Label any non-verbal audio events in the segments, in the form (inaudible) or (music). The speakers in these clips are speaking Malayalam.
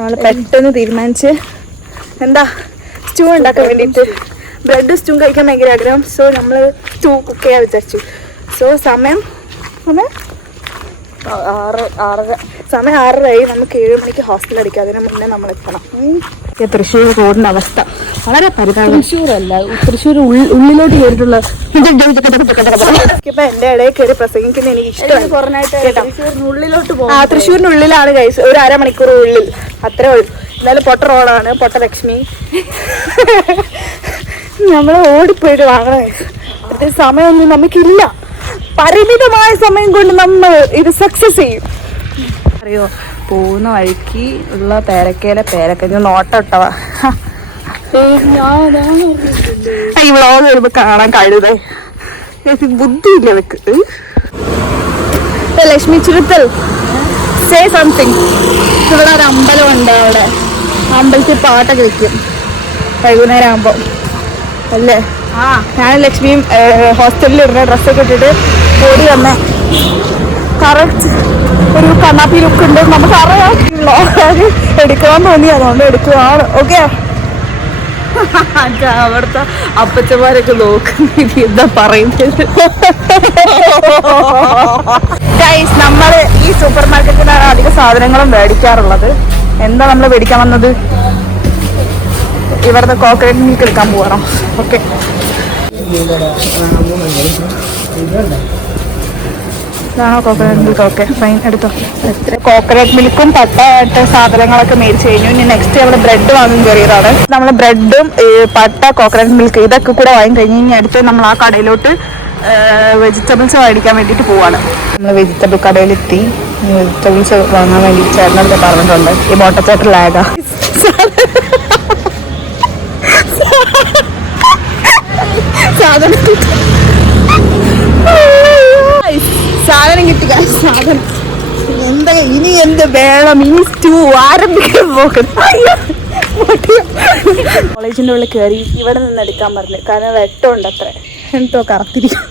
നമ്മൾ പെട്ടെന്ന് തീരുമാനിച്ച് എന്താ സ്റ്റൂ ഉണ്ടാക്കാൻ വേണ്ടിയിട്ട്. ബ്രെഡ് സ്റ്റൂ കഴിക്കാൻ ഭയങ്കര ആഗ്രഹം. സോ നമ്മൾ സ്റ്റൂ കുക്ക് ചെയ്യാൻ വിചാരിച്ചു. സോ സമയം സമയം? ആറ് ആറര. സമയം ആറരയായി. നമുക്ക് ഏഴ് മണിക്ക് ഹോസ്റ്റലിൽ അടിക്കാം. അതിന് മുന്നേ നമ്മൾ എത്തണം. തൃശ്ശൂർ റോഡിന്റെ അവസ്ഥ. വളരെ പരിതാപം. തൃശ്ശൂരല്ല തൃശ്ശൂർ ഉള്ളിലോട്ട് കയറിയിട്ടുള്ള ഇപ്പൊ എന്റെ ഇടയിൽ കയറി പ്രസംഗിക്കുന്ന എനിക്ക് ഇഷ്ടമാണ്. തൃശ്ശൂരിനുള്ളിലോട്ട് ഉള്ളിലോട്ട് ആ തൃശ്ശൂരിന്റെ ഉള്ളിലാണ് ഗൈസ് ഒരു അരമണിക്കൂർ ഉള്ളിൽ. അത്രേ ഉള്ളൂ. എന്നാലും പൊട്ട റോഡാണ് പൊട്ട ലക്ഷ്മി. നമ്മൾ ഓടിപ്പോയിട്ട് വാങ്ങണേ അത് സമയമൊന്നും നമുക്കില്ല. പരിമിതമായ സമയം കൊണ്ട് നമ്മൾ ഇത് സക്സസ് ചെയ്യും. അറിയോ പോകുന്ന വഴിക്ക് ഉള്ള പേരക്കയിലെ പേരക്ക ഞാൻ നോട്ടം ഇട്ടവാ ഈ വ്ളോഗ് വരുമ്പോ കാണാൻ കഴിയുന്നേ. ബുദ്ധിയില്ല ഏ, ലക്ഷ്മി ചുരുത്തൽ സേ സംതിങ് ഇവിടെ അമ്പലത്തിൽ പാട്ടൊക്കെ വെക്കും. വൈകുന്നേരം ആകുമ്പോൾ അല്ലേ? ആ. ഞാൻ ലക്ഷ്മിയും ഹോസ്റ്റലിൽ ഇടുന്ന ഡ്രസ്സൊക്കെ ഇട്ടിട്ട് ഓടി വന്നേ കറക്റ്റ് ഒരു കണ്ണാപ്പി ലുക്ക് ഉണ്ട്. നമുക്ക് അറിയാം. വ്ളോഗ് എടുക്കാൻ തോന്നി. അതുകൊണ്ട് എടുക്കുകയാണ് ഓക്കെ അവിടുത്തെ അപ്പച്ചമാരൊക്കെ നോക്കുന്ന എന്താ പറയുന്നത്? നമ്മൾ നമ്മൾ ഈ സൂപ്പർ മാർക്കറ്റിലാണ് അധിക സാധനങ്ങളും മേടിക്കാറുള്ളത്. എന്താ നമ്മൾ മേടിക്കാൻ വന്നത്? ഇവിടുത്തെ കോക്കനട്ട് മിൽക്ക് എടുക്കാൻ പോകണം ഓക്കെ ഇതാണോ കോക്കനട്ട് മിൽക്ക് ഓക്കെ ഫൈൻ എടുത്തോ. കോക്കനട്ട് മിൽക്കും പട്ട ആയിട്ട് സാധനങ്ങളൊക്കെ മേടിച്ച് കഴിഞ്ഞു. ഇനി നെക്സ്റ്റ് നമ്മൾ ബ്രെഡ് വാങ്ങാൻ കയറിയതാണ് നമ്മൾ ബ്രെഡും പട്ട കോക്കനട്ട് മിൽക്ക് ഇതൊക്കെ കൂടെ വാങ്ങി കഴിഞ്ഞ് ഇനി അടുത്ത് നമ്മൾ ആ കടയിലോട്ട് വെജിറ്റബിൾസ് മേടിക്കാൻ വേണ്ടിയിട്ട് പോവാണ്. നമ്മൾ വെജിറ്റബിൾ കടയിലെത്തി. വെജിറ്റബിൾസ് വാങ്ങാൻ വേണ്ടി ചേട്ടനടുത്ത് പറഞ്ഞിട്ടുണ്ട്. ഈ ബോട്ടത്തോട്ടിലായതാ ലാഗാ സാധനം സാധനം കിട്ടി സാധനം. എന്താ ഇനി എന്ത് വേണം? ഇനി സ്റ്റൂ ആരംഭിക്കാൻ പോകുന്നു കോളേജിന്റെ ഉള്ളിൽ കയറി ഇവിടെ നിന്ന് എടുക്കാൻ പറഞ്ഞു. കാരണം വെട്ടമുണ്ട് അത്ര. എന്തോ കറത്തിരിക്കും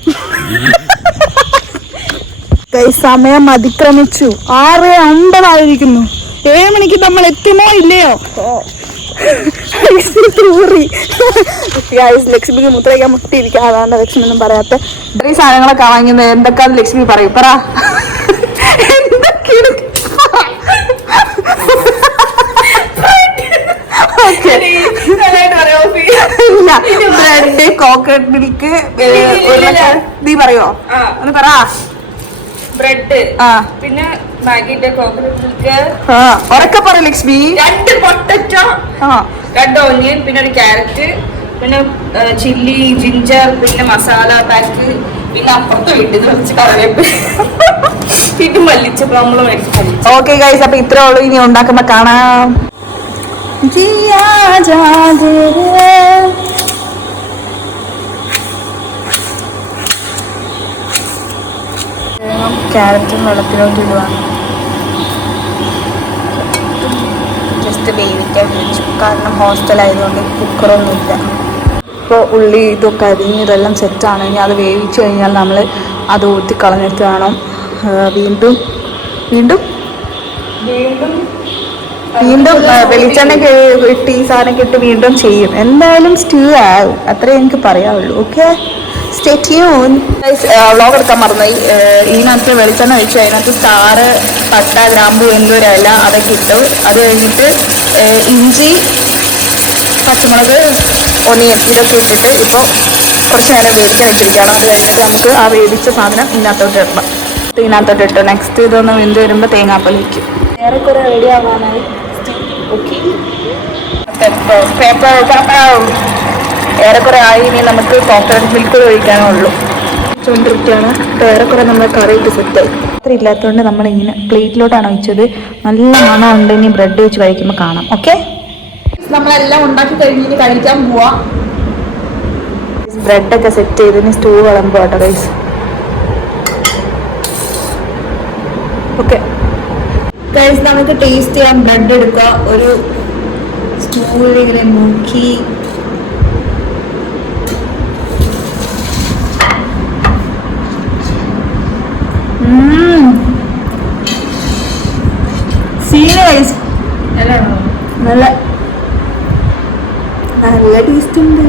കൈ സമയം അതിക്രമിച്ചു. ആറ് അമ്പതായിരിക്കുന്നു. ഏഴ് മണിക്ക് നമ്മൾ എത്തുമോ ഇല്ലയോ? ലക്ഷ്മിക്ക് മുത്രയ്ക്കാൻ മുട്ടിയിരിക്കുക അതാണ് ലക്ഷ്മി ഒന്നും പറയാത്ത. ഇത്രയും സാധനങ്ങളൊക്കെ വാങ്ങുന്നത് എന്തൊക്കെയാന്ന് ലക്ഷ്മി പറയും. പറ. എന്തൊക്കെയാണ്? (laughs) ബ്രെഡ് കോക്കനട്ട് മിൽക്ക് നീ പറയോ? ഒന്ന് പറ. ബ്രെഡ് പിന്നെ മാഗിന്റെ കോക്കനട്ട് മിൽക്ക് ഉറക്കെ പറ ലക്ഷ്മി. രണ്ട് പൊട്ടറ്റോ? രണ്ട് ഓനിയൻ പിന്നെ ഒരു ക്യാരറ്റ് പിന്നെ ചില്ലി ജിഞ്ചർ പിന്നെ മസാല പാക്ക് പിന്നെ അപ്പുറത്ത് വീട്ടിൽ വെച്ച് കറിവേപ്പ്. പിന്നെ മല്ലിച്ചപ്പ് നമ്മൾ മേടിച്ച്. ഓക്കെ ഗൈസ് അപ്പൊ ഇത്രേ ഉള്ളൂ. ഇനി ഉണ്ടാക്കുമ്പോ കാണാം. ക്യാരറ്റും വെള്ളത്തിലോട്ട് ഇടുവാണ് ജസ്റ്റ് വേവിക്കാൻ വെച്ചു. കാരണം ഹോസ്റ്റലായതുകൊണ്ട് കുക്കറൊന്നും കുക്കറൊന്നുമില്ല ഇപ്പോൾ ഉള്ളി ഇതൊക്കെ അരിഞ്ഞ് ഇതെല്ലാം സെറ്റാണ് ഇനി അത് വേവിച്ചു കഴിഞ്ഞാൽ നമ്മൾ അത് ഊറ്റി കളഞ്ഞിട്ട് വേണം. വീണ്ടും വീണ്ടും? വീണ്ടും വെളിച്ചെണ്ണ ഇട്ട് ഈ സാധനം ഇട്ട് വീണ്ടും ചെയ്യും. എന്തായാലും സ്റ്റീ ആവും. അത്രേ എനിക്ക് പറയാവുള്ളൂ. ഓക്കെ വ്ളോഗ് എടുക്കാൻ മറന്നുപോയി ആ, ഇതിനകത്ത് വെളിച്ചെണ്ണ ഒഴിച്ചു അതിനകത്ത് സ്റ്റാറ് പട്ട ഗ്രാമ്പു എന്നിവരല്ല അതൊക്കെ ഇട്ടു. അത് കഴിഞ്ഞിട്ട് ഇഞ്ചി പച്ചമുളക് ഒണിയൻ ഇതൊക്കെ ഇട്ടിട്ട് ഇപ്പോൾ കുറച്ച് നേരം വേവിക്കാൻ വെച്ചിരിക്കുകയാണ്. അത് കഴിഞ്ഞിട്ട് നമുക്ക് ആ വേവിച്ച സാധനം ഇതിനകത്തോട്ട് ഇടണം. ഇതിനകത്തോട്ട് ഇട്ടു. നെക്സ്റ്റ് ഇതൊന്ന് വെന്ത് വരുമ്പോൾ തേങ്ങാപ്പാൽ വയ്ക്കും ഏറെക്കുറെ റെഡി ആവാനായി. ഓക്കെ ഏറെക്കുറെ ആയി ഇനി നമുക്ക് കോക്കനട്ട് മിൽക്ക് ഒഴിക്കാനേ ഉള്ളൂ. ചുണ്ടിരിക്കുകയാണ് അപ്പോൾ ഏറെക്കുറെ നമ്മൾ കറിയിട്ട് സെറ്റായി അത്ര ഇല്ലാത്തതുകൊണ്ട് നമ്മളിങ്ങനെ പ്ലേറ്റിലോട്ടാണ് ഒഴിച്ചത്. നല്ല മണം ഉണ്ട്. ഇനി ബ്രെഡ് വെച്ച് കഴിക്കുമ്പോൾ കാണാം. ഓക്കെ നമ്മളെല്ലാം ഉണ്ടാക്കി കഴിഞ്ഞ് ഇനി കഴിക്കാൻ പോവാം. ബ്രെഡൊക്കെ സെറ്റ് ചെയ്ത് ഇനി സ്റ്റൂ വിളമ്പോ കേട്ടോ ഗൈസ് ഓക്കെ ഗൈസ് നമുക്ക് ടേസ്റ്റ് ചെയ്യാൻ ബ്രെഡ് എടുക്കുക ഒരു സ്റ്റൂവിൽ ഇങ്ങനെ നോക്കി നല്ല നല്ല ടേസ്റ്റ് ഉണ്ട്.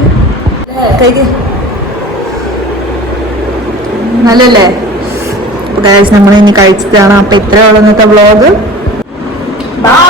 കഴിക്ക്. നല്ലല്ലേ? ഗൈസ് നമ്മൾ ഇനി കഴിച്ചിട്ടാണ് അപ്പൊ ഇത്രയുള്ള ഇന്നത്തെ വ്ളോഗ് ബൈ